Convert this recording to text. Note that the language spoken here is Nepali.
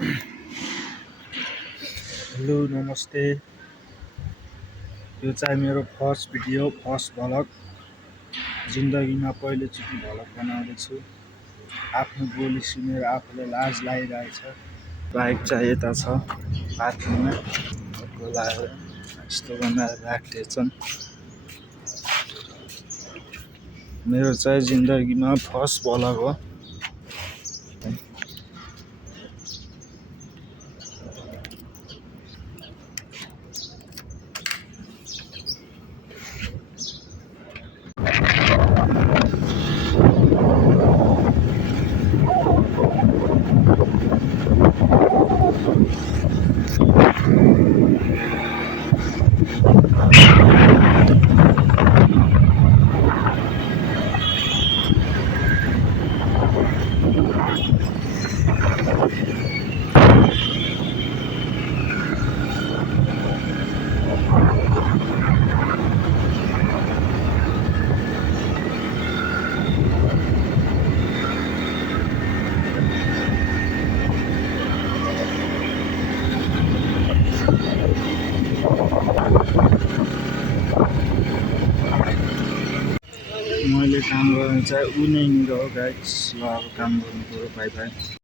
हेलो नमस्ते। यो चाहिँ मेरो फर्स्ट भिडियो, फर्स्ट भ्लग। जिन्दगीमा पहिलोचोटि भ्लग बनाउँदैछु। आफ्नो बोली सुनेर आफूलाई लाज लागिरहेछ। बाइक चाहिँ यता छ पार्किङमा, लगाएर यस्तो बनाएर राखिदिएछन्। मेरो चाहिँ जिन्दगीमा फर्स्ट भ्लग हो। मैले काम गर्ने चाहिँ उनीनिर हो गाइस। ल अब काम गर्नु पर्यो। By by.